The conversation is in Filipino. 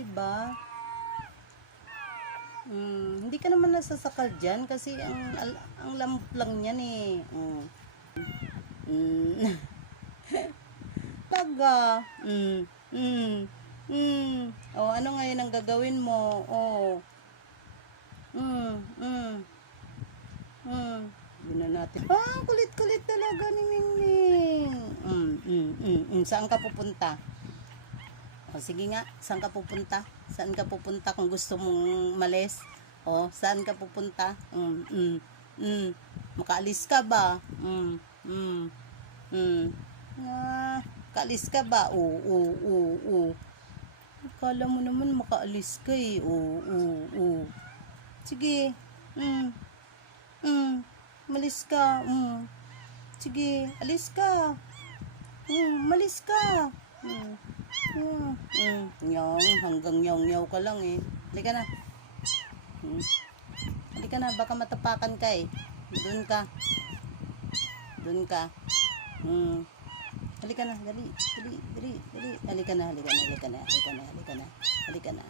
'di ba? Hindi ka naman nasasakal diyan kasi ang lamp lang niyan eh. Taga. Oh, ano ngayon ang gagawin mo? Oh. Hindi na natin. Kulit-kulit talaga ni Mingming. Saan ka pupunta? O, sige nga, saan ka pupunta? Saan ka pupunta kung gusto mong malis? O, saan ka pupunta? Makaalis ka ba? Kaalis ka ba? Oo. Akala mo naman makaalis ka eh. Oo. Sige. Malis ka. Sige, alis ka. Malis ka. Hanggang yaw-yaw ka lang eh. Halika na. Halika na, baka matapakan ka eh. Doon ka. Halika na, dali. Halika na.